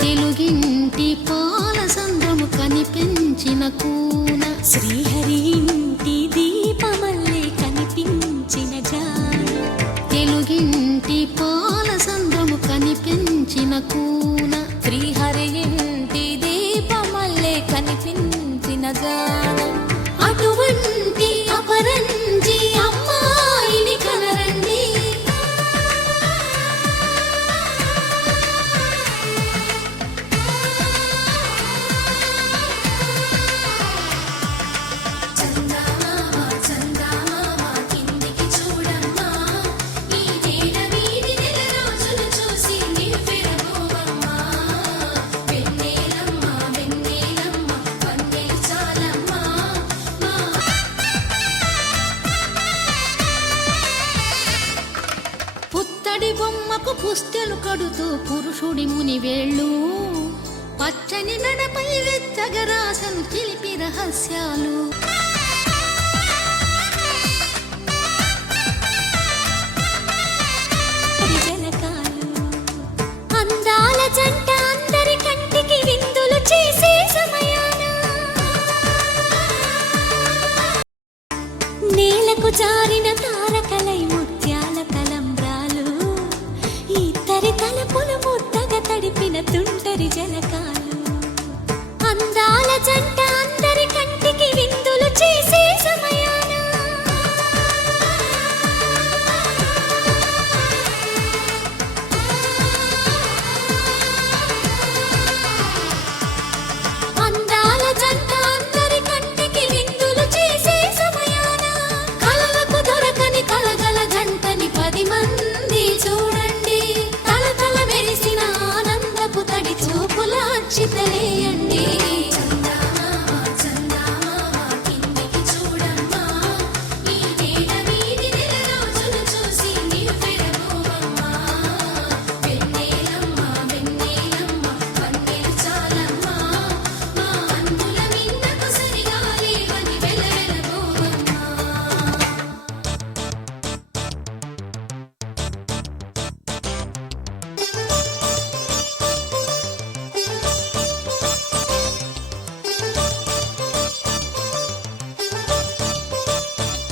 తెలుగింటి పాల సంద్రము కనిపించిన కూన శ్రీహరి ఇంటి దీపమల్లే కనిపించిన జాన తెలుగింటి పాల సంద్రము కనిపించిన కూన శ్రీహరి ఇంటి దీపమల్లే కనిపించిన జాన అటువంటి అపరంజి అమ్మాయిని కనరండి పుత్తడి బొమ్మకు పుస్తెలు కడుతూ పురుషుడి ముని వేళ్ళు పచ్చని నడపై వెచ్చగరాసను చిలిపి రహస్యాలు జనకాలు అందాల జంట అందరి కంటికి విందులు చేసే సమయాన నేలకు జారిన తారకలై ముత్యాల తలంబ్రాలు ఇద్దరి తలపులు ముద్దగా తడిపిన తుంటరి జనకాలు అందాల జంట అందరి కంటికి విందులు చేసే సమయాన అందాల జంట అందరి కంటికి విందులు చేసే సమయాన కలలకు దొరకని కలగల జంటని 10 మంది చూడండి తల తల మెరిసిన ఆనందపు తడి చూపుల అక్షితలే